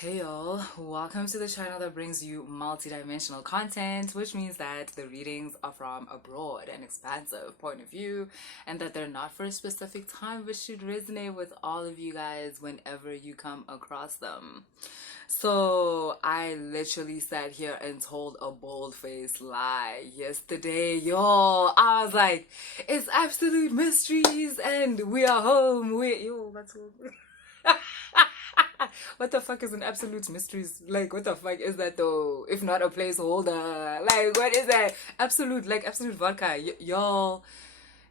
Hey y'all, welcome to the channel that brings you multi-dimensional content, which means that the readings are from a broad and expansive point of view and that they're not for a specific time but should resonate with all of you guys whenever you come across them. So I literally sat here and told a bold-faced lie yesterday, y'all. I was like, it's absolute mysteries and we are home. That's home. What the fuck is an absolute mysteries? Like, what the fuck is that though? If not a placeholder, like, what is that? Absolute, like absolute vodka, y'all.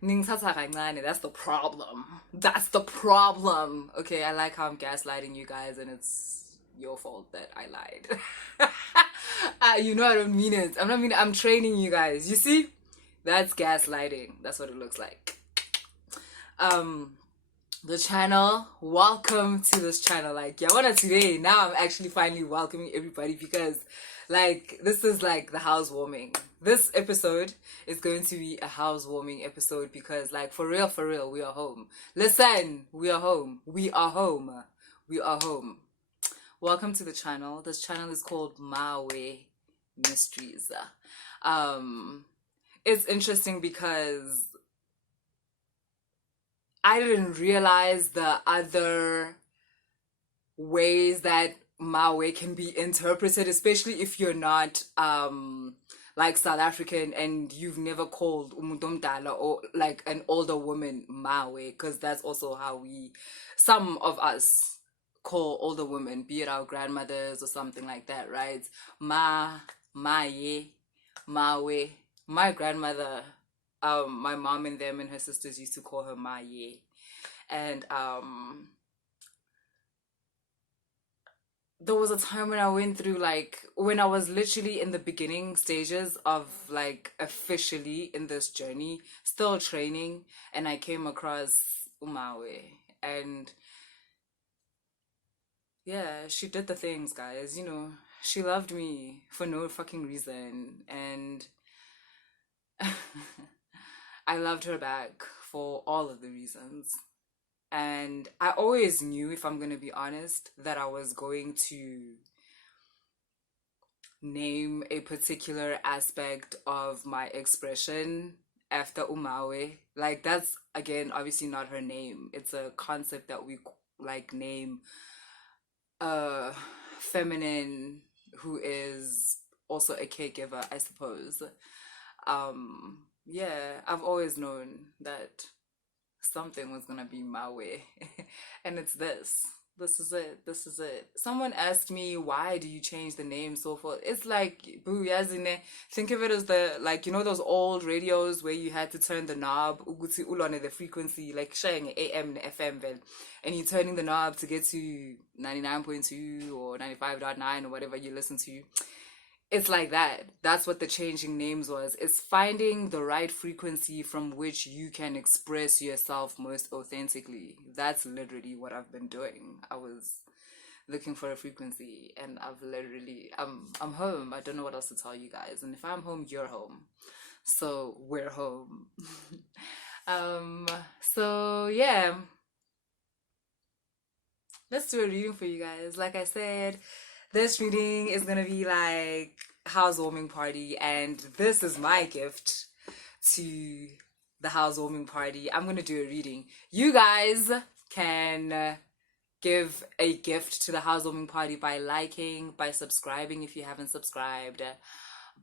That's the problem. That's the problem. Okay, I like how I'm gaslighting you guys, and it's your fault that I lied. You know I don't mean it. I'm not mean. I'm training you guys. You see, that's gaslighting. That's what it looks like. The channel, welcome to this channel. Like, yeah, what today? Now I'm actually finally welcoming everybody because, like, this is like the housewarming. This episode is going to be a housewarming episode because, like, for real, we are home. Listen, we are home. We are home. We are home. Welcome to the channel. This channel is called Maweh Mysteries. It's interesting because I didn't realize the other ways that Maweh can be interpreted, especially if you're not like South African and you've never called umuntu omdala or like an older woman Maweh, because that's also how some of us call older women, be it our grandmothers or something like that, right? Maye, Maweh. My grandmother, my mom and them and her sisters used to call her Maye. And there was a time when I went through, like, when I was literally in the beginning stages of, like, officially in this journey, still training, and I came across Maweh. And yeah, she did the things, guys. You know, she loved me for no fucking reason. And I loved her back for all of the reasons. And I always knew, if I'm going to be honest, that I was going to name a particular aspect of my expression after Maweh. Like, that's, again, obviously not her name. It's a concept that we, like, name a feminine who is also a caregiver, I suppose. Yeah, I've always known that something was gonna be Maweh. And it's this. This is it. This is it. Someone asked me, why do you change the name so forth? It's like, boo, yazine. Think of it as the, like, you know those old radios where you had to turn the knob, uguti ulone the frequency, like sharing AM and FM, and you're turning the knob to get to 99.2 or 95.9 or whatever you listen to. It's like that. That's what the changing names was. It's finding the right frequency from which you can express yourself most authentically. That's literally what I've been doing. I was looking for a frequency, and I'm home. I don't know what else to tell you guys. And if I'm home, you're home. So we're home. So yeah. Let's do a reading for you guys. Like I said, this reading is gonna be like housewarming party, and this is my gift to the housewarming party. I'm gonna do a reading. You guys can give a gift to the housewarming party by liking, by subscribing if you haven't subscribed,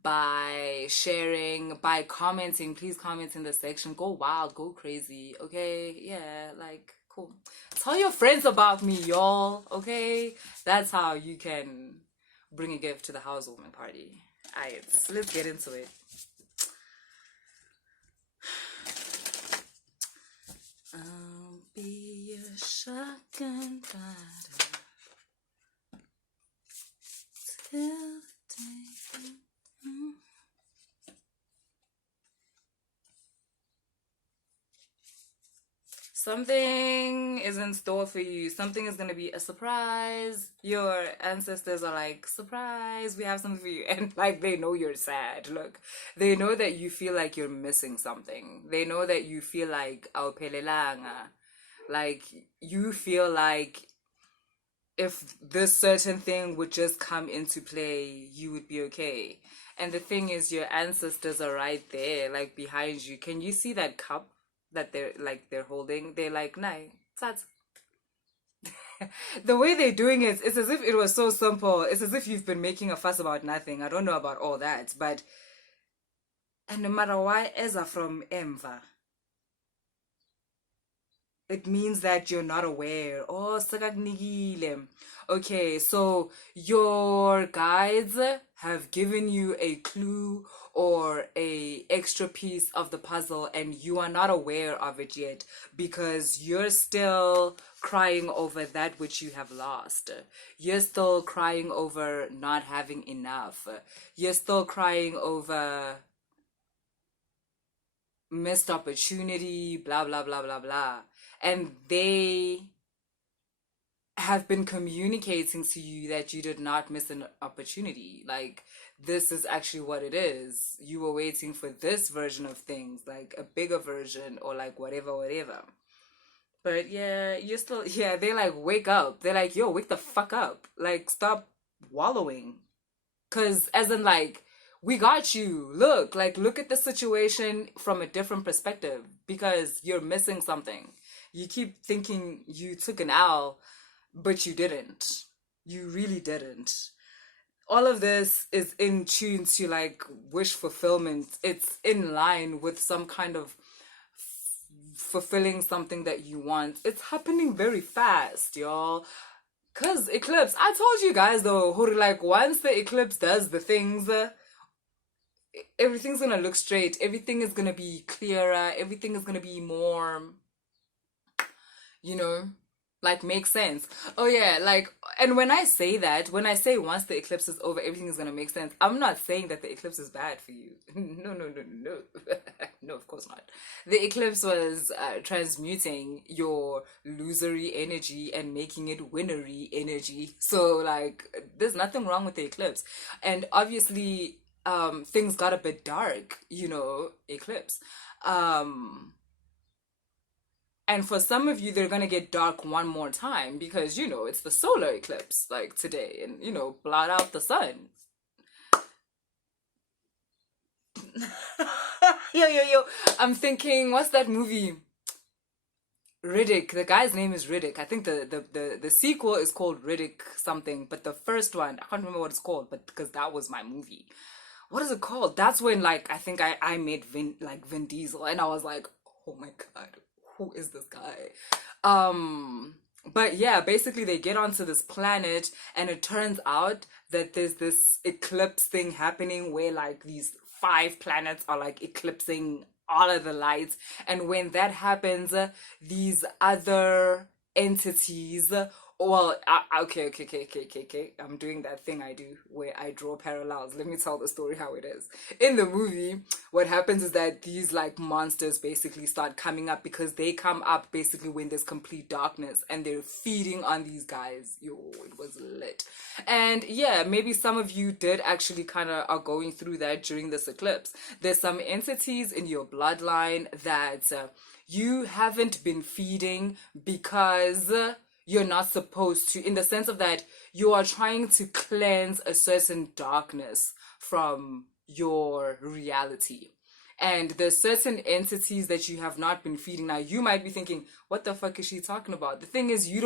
by sharing, by commenting. Please comment in the section. Go wild, go crazy. Okay, yeah, like, cool. Tell your friends about me, y'all. Okay, that's how you can bring a gift to the housewarming party. Alright, so let's get into it. I'll be your shotgun fighter till the day. Something is in store for you. Something is going to be a surprise. Your ancestors are like, surprise, we have something for you. And like, they know you're sad. Look, they know that you feel like you're missing something. They know that you feel like, awuphelelanga. Like, you feel like if this certain thing would just come into play, you would be okay. And the thing is, your ancestors are right there, like behind you. Can you see that cup that they're holding? They're like, nah, that's the way they're doing it. It's as if it was so simple. It's as if you've been making a fuss about nothing. I don't know about all that, but and no matter why, Eza from Emva. It means that you're not aware. Oh, sakagnigile. Okay, so your guides have given you a clue or a extra piece of the puzzle and you are not aware of it yet because you're still crying over that which you have lost. You're still crying over not having enough. You're still crying over missed opportunity, blah, blah, blah, blah, blah. And they have been communicating to you that you did not miss an opportunity. Like, this is actually what it is. You were waiting for this version of things, like a bigger version or like whatever, whatever. But yeah, you're still, yeah, they like wake up. They're like, yo, wake the fuck up. Like, stop wallowing. Cause as in like, we got you. Look, like look at the situation from a different perspective because you're missing something. You keep thinking you took an L, but you didn't. You really didn't. All of this is in tune to like wish fulfillment. It's in line with some kind of fulfilling something that you want. It's happening very fast, y'all. Cause eclipse, I told you guys though, like once the eclipse does the things, everything's gonna look straight. Everything is gonna be clearer. Everything is gonna be more, you know, like make sense. Oh yeah, like, and when I say that, when I say once the eclipse is over, everything is gonna make sense, I'm not saying that the eclipse is bad for you. No, no, no, no, no. No, of course not. The eclipse was transmuting your losery energy and making it winnery energy. So like, there's nothing wrong with the eclipse. And obviously, things got a bit dark, you know, eclipse. And for some of you, they're gonna get dark one more time because, you know, it's the solar eclipse, like today, and, you know, blot out the sun. Yo. I'm thinking, what's that movie? Riddick. The guy's name is Riddick. I think the sequel is called Riddick something, but the first one, I can't remember what it's called, but because that was my movie. What is it called? That's when, like, I think I made Vin Diesel, and I was like, oh my god, who is this guy? But yeah, basically they get onto this planet and it turns out that there's this eclipse thing happening where like these five planets are like eclipsing all of the lights, and when that happens, these other entities, well, okay. I'm doing that thing I do where I draw parallels. Let me tell the story how it is. In the movie, what happens is that these like monsters basically start coming up because they come up basically when there's complete darkness and they're feeding on these guys. Yo, it was lit. And yeah, maybe some of you did actually kind of are going through that during this eclipse. There's some entities in your bloodline that you haven't been feeding because you're not supposed to, in the sense of that you are trying to cleanse a certain darkness from your reality. And there's certain entities that you have not been feeding. Now, you might be thinking, what the fuck is she talking about? The thing is, you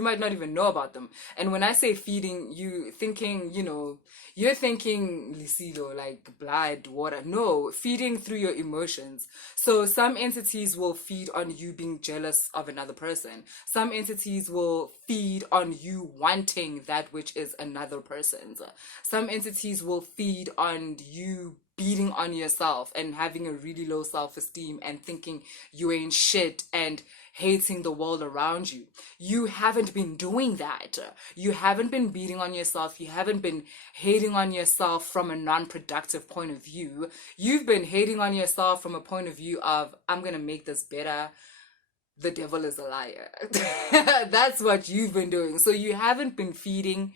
might not even know about them. And when I say feeding, you're thinking lisilo, like blood, water. No, feeding through your emotions. So some entities will feed on you being jealous of another person. Some entities will feed on you wanting that which is another person's. Some entities will feed on you beating on yourself and having a really low self-esteem and thinking you ain't shit and hating the world around you. You haven't been doing that. You haven't been beating on yourself. You haven't been hating on yourself from a non-productive point of view. You've been hating on yourself from a point of view of, I'm gonna make this better. The devil is a liar. That's what you've been doing. So you haven't been feeding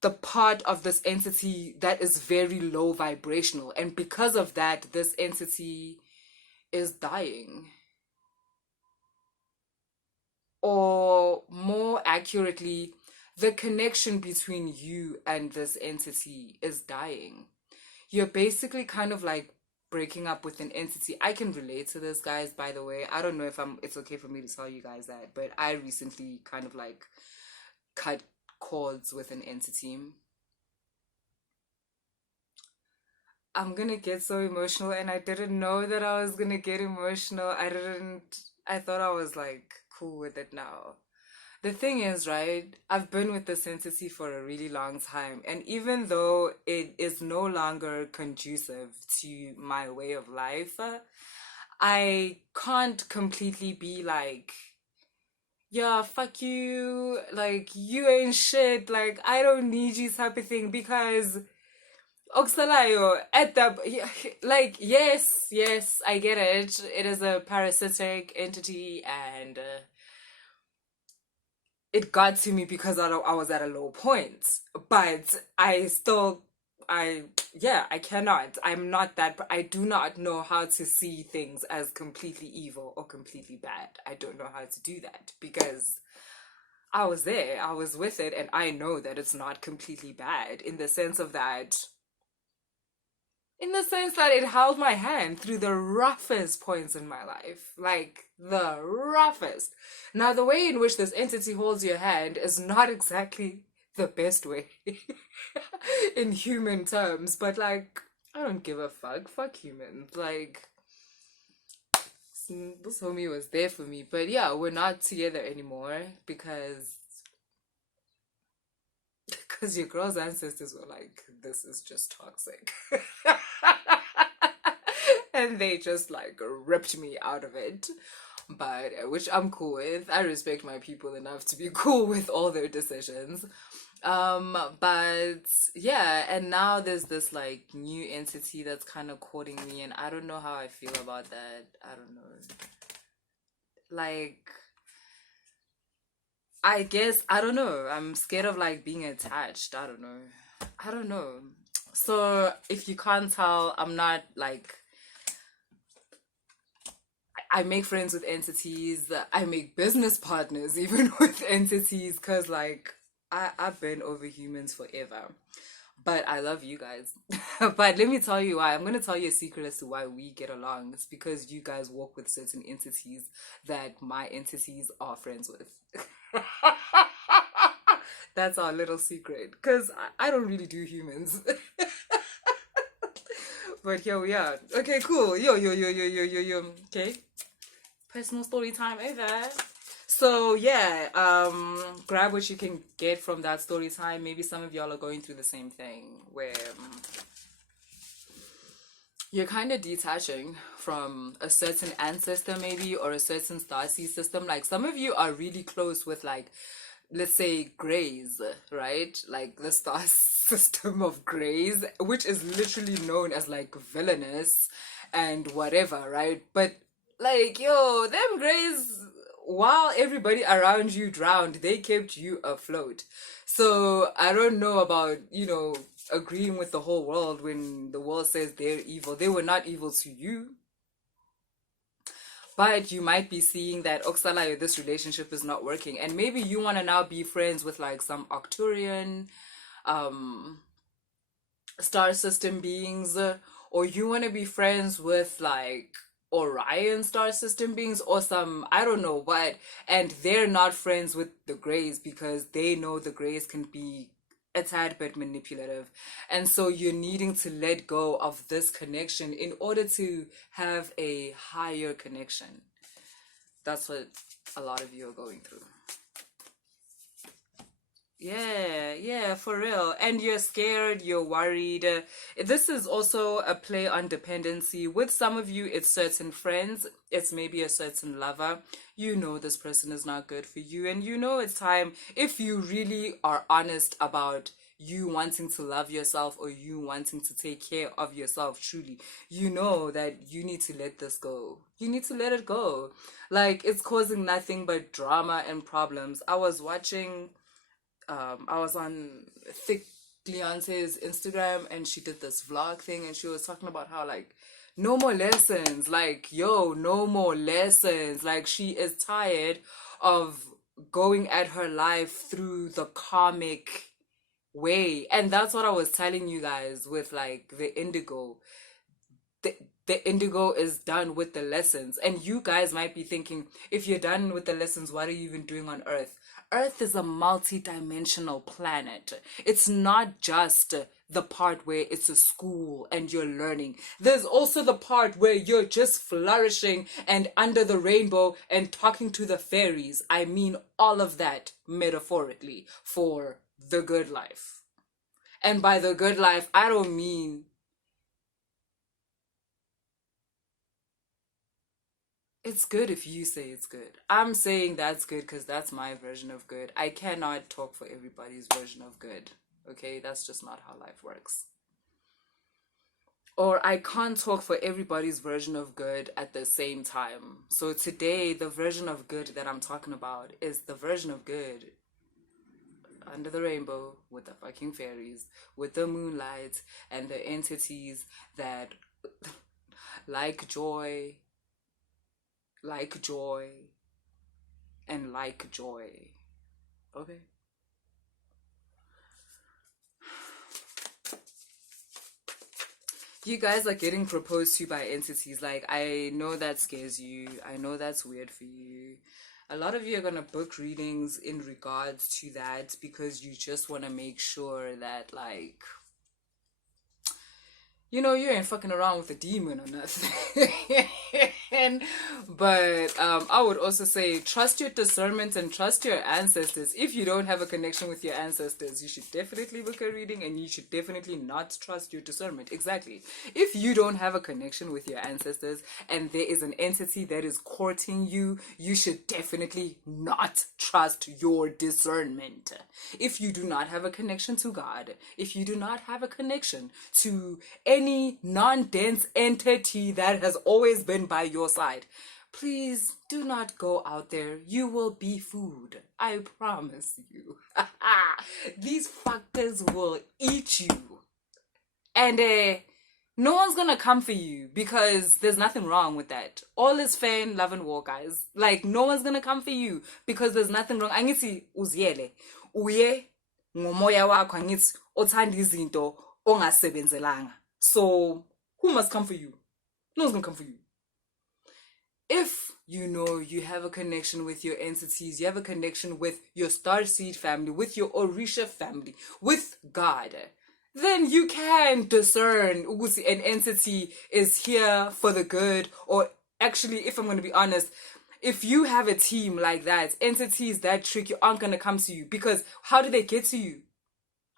the part of this entity that is very low vibrational, and because of that, this entity is dying or more accurately, the connection between you and this entity is dying. You're basically kind of like breaking up with an entity. I can relate to this, guys, by the way. I don't know if it's okay for me to tell you guys that, but I recently kind of like cut cords with an entity. I'm gonna get so emotional, and I didn't know that I was gonna get emotional. I thought I was like cool with it now. The thing is, right, I've been with this entity for a really long time, and even though it is no longer conducive to my way of life, I can't completely be like, yeah, fuck you, like, you ain't shit, like, I don't need you type of thing, because Oxalayo, at the, like, yes, I get it. It is a parasitic entity, and it got to me because I was at a low point. But I still, yeah, I cannot. I'm not that, I do not know how to see things as completely evil or completely bad. I don't know how to do that because I was there, I was with it, and I know that it's not completely bad in the sense that it held my hand through the roughest points in my life. Like, the roughest. Now, the way in which this entity holds your hand is not exactly the best way in human terms, but like, I don't give a fuck. Fuck humans. Like, this homie was there for me. But yeah, we're not together anymore because your girl's ancestors were like, this is just toxic. And they just like ripped me out of it. But which I'm cool with. I respect my people enough to be cool with all their decisions. But yeah, and now there's this like new entity that's kind of courting me, and I don't know how I feel about that. I don't know. Like, I guess I don't know. I'm scared of like being attached. I don't know. I don't know. So if you can't tell, I'm not like, I make friends with entities. I make business partners even with entities because like I've been over humans forever. But I love you guys. But let me tell you why. I'm going to tell you a secret as to why we get along. It's because you guys work with certain entities that my entities are friends with. That's our little secret. Because I don't really do humans. But here we are. Okay, cool. Yo. Okay. Personal story time over. So yeah, grab what you can get from that story time. Maybe some of y'all are going through the same thing where you're kind of detaching from a certain ancestor maybe, or a certain starseed system. Like some of you are really close with like, let's say Greys, right? Like the star system of Greys, which is literally known as like villainous and whatever, right? But like, yo, them Greys, while everybody around you drowned, they kept you afloat. So I don't know about, agreeing with the whole world when the world says they're evil. They were not evil to you. But you might be seeing that Oksala, this relationship is not working. And maybe you want to now be friends with like some Arcturian star system beings, or you want to be friends with like Orion star system beings or some, I don't know what, and they're not friends with the Greys because they know the Greys can be a tad bit manipulative, and so you're needing to let go of this connection in order to have a higher connection. That's what a lot of you are going through. Yeah, for real. And you're scared, you're worried. This is also a play on dependency. With some of you, it's certain friends, it's maybe a certain lover. You know this person is not good for you, and you know it's time, if you really are honest about you wanting to love yourself or you wanting to take care of yourself truly, you know that you need to let this go. You need to let it go. Like, it's causing nothing but drama and problems. I was on Thick Leonce's Instagram, and she did this vlog thing, and she was talking about how like no more lessons, like, yo, no more lessons. Like, she is tired of going at her life through the karmic way. And that's what I was telling you guys with like the indigo. The, the indigo is done with the lessons. And you guys might be thinking, if you're done with the lessons, what are you even doing on Earth? Earth is a multi-dimensional planet. It's not just the part where it's a school and you're learning. There's also the part where you're just flourishing and under the rainbow and talking to the fairies. I mean all of that metaphorically for the good life. And by the good life, I don't mean it's good if you say it's good. I'm saying that's good because that's my version of good. I cannot talk for everybody's version of good. Okay, that's just not how life works. Or I can't talk for everybody's version of good at the same time. So today, the version of good that I'm talking about is the version of good under the rainbow with the fucking fairies, with the moonlight and the entities that like joy, and like joy. Okay? You guys are getting proposed to by entities. Like, I know that scares you. I know that's weird for you. A lot of you are going to book readings in regards to that because you just want to make sure that, like, you know, you ain't fucking around with a demon or nothing. But I would also say trust your discernment and trust your ancestors. If you don't have a connection with your ancestors, you should definitely book a reading, and you should definitely not trust your discernment. Exactly. If you don't have a connection with your ancestors and there is an entity that is courting you, you should definitely not trust your discernment. If you do not have a connection to God, if you do not have a connection to any non-dense entity that has always been by your side, please do not go out there. You will be food. I promise you. These fuckers will eat you. And no one's gonna come for you because there's nothing wrong with that. All is fair in love and war, guys. Like, no one's gonna come for you because there's nothing wrong. Angithi uziyele. Uye ngomoya wakho angithi othanda izinto ongasebenzelanga. So, who must come for you? No one's gonna come for you. If you know you have a connection with your entities, you have a connection with your starseed family, with your Orisha family, with God, then you can discern an entity is here for the good. Or actually, if I'm going to be honest, if you have a team like that, entities that tricky aren't going to come to you. Because how did they get to you?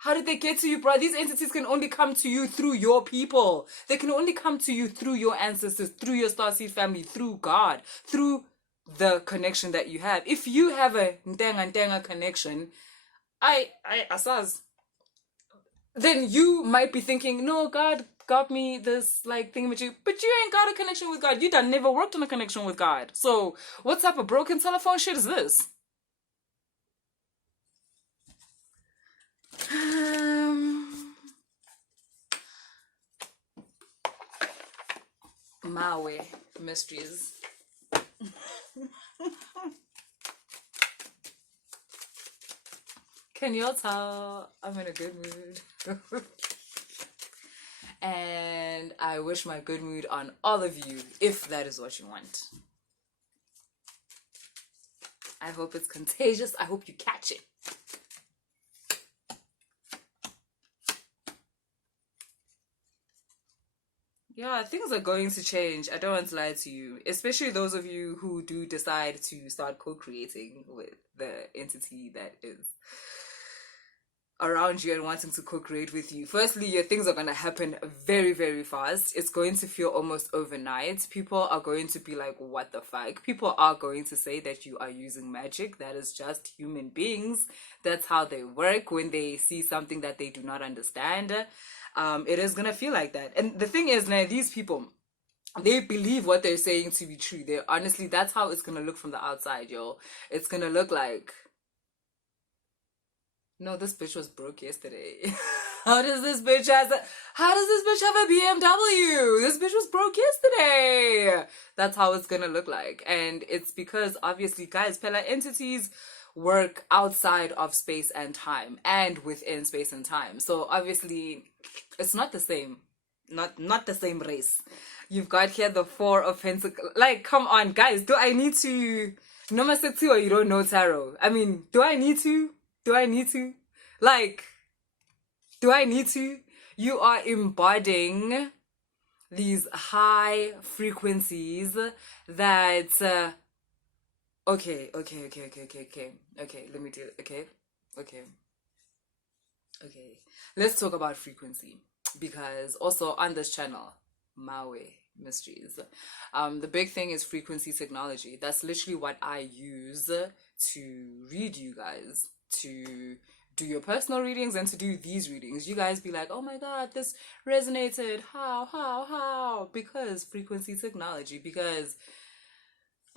How did they get to you, bro? These entities can only come to you through your people. They can only come to you through your ancestors, through your starseed family, through God, through the connection that you have. If you have a ntenga connection, asaz, then you might be thinking, no, God got me this like thing with you, but you ain't got a connection with God. You done never worked on a connection with God. So what type of broken telephone shit is this? Maweh mysteries. Can y'all tell I'm in a good mood? And I wish my good mood on all of you, if that is what you want. I hope it's contagious. I hope you catch it. Yeah, things are going to change. I don't want to lie to you. Especially those of you who do decide to start co-creating with the entity that is around you and wanting to co-create with you. Firstly, your things are going to happen very, very fast. It's going to feel almost overnight. People are going to be like, what the fuck? People are going to say that you are using magic. That is just human beings. That's how they work when they see something that they do not understand. It is going to feel like that. And the thing is, now, these people, they believe what they're saying to be true. They honestly, that's how it's going to look from the outside, yo. It's going to look like, no, this bitch was broke yesterday. How does this bitch have a BMW? This bitch was broke yesterday. That's how it's gonna look like. And it's because obviously, guys, Pella entities, work outside of space and time and within space and time. So obviously it's not the same. Not the same race. You've got here the Four of Pentacles. Like, come on, guys. Do I need to... Number 60 or you don't know tarot? I mean, do I need to? Like, do I need to? You are embodying these high frequencies that... Okay, let me do it. Okay. Let's talk about frequency, because also on this channel, Maweh Mysteries, the big thing is frequency technology. That's literally what I use to read you guys, to do your personal readings and to do these readings. You guys be like, oh my god, this resonated. How? Because frequency technology, because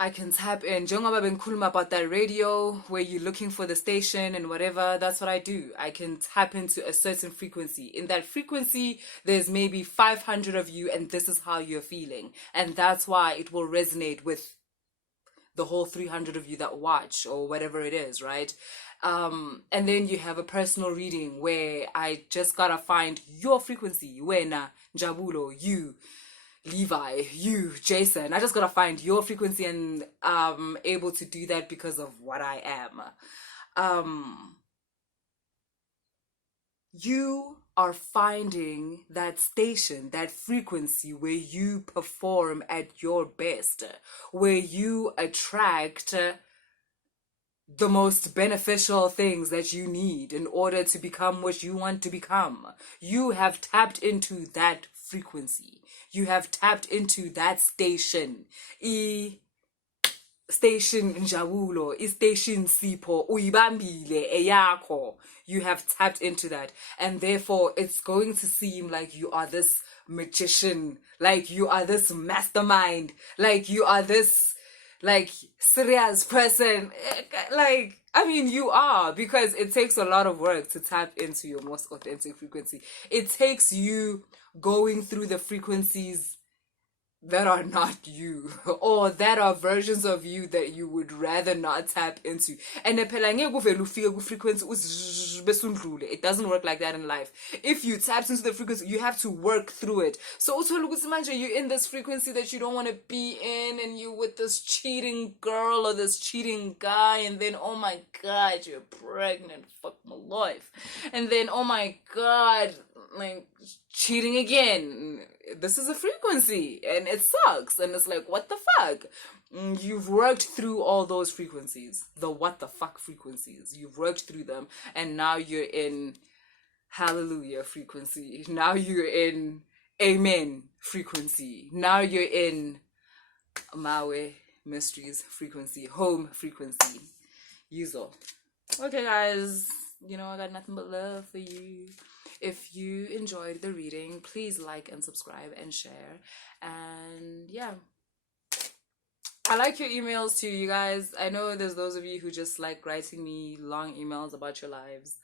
I can tap in. Njengoba bengikhuluma about that radio where you're looking for the station and whatever, that's what I do. I can tap into a certain frequency. In that frequency, there's maybe 500 of you and this is how you're feeling. And that's why it will resonate with the whole 300 of you that watch or whatever it is, right? And then you have a personal reading where I just gotta find your frequency. Wena, Njabulo, you, Levi, you, Jason. I just gotta find your frequency, and able to do that because of what I am. You are finding that station, that frequency where you perform at your best, where you attract the most beneficial things that you need in order to become what you want to become. You have tapped into that frequency. You have tapped into that station. Station Njabulo, station Sipho, Uyibambile, Eyako. You have tapped into that. And therefore, it's going to seem like you are this magician, like you are this mastermind, like you are this, like, serious person. Like, I mean, you are, because it takes a lot of work to tap into your most authentic frequency. It takes you going through the frequencies that are not you, or that are versions of you that you would rather not tap into. And it doesn't work like that in life. If you tap into the frequency, you have to work through it. So also you're in this frequency that you don't want to be in, and you with this cheating girl or this cheating guy, and then oh my god, you're pregnant, fuck my life, and then oh my god, like, cheating again. This is a frequency and it sucks, and it's like, what the fuck? You've worked through all those frequencies, the what the fuck frequencies. You've worked through them, and now you're in hallelujah frequency. Now you're in amen frequency. Now you're in Maweh Mysteries frequency, home frequency. Yuzo. Okay guys, you know I got nothing but love for you. If you enjoyed the reading, please like and subscribe and share. And yeah, I like your emails too, you guys. I know there's those of you who just like writing me long emails about your lives,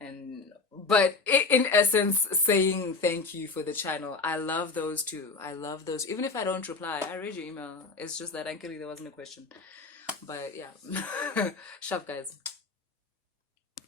but in essence saying thank you for the channel. I love those too. I love those. Even if I don't reply, I read your email. It's just that actually there wasn't a question. But yeah. Shop guys.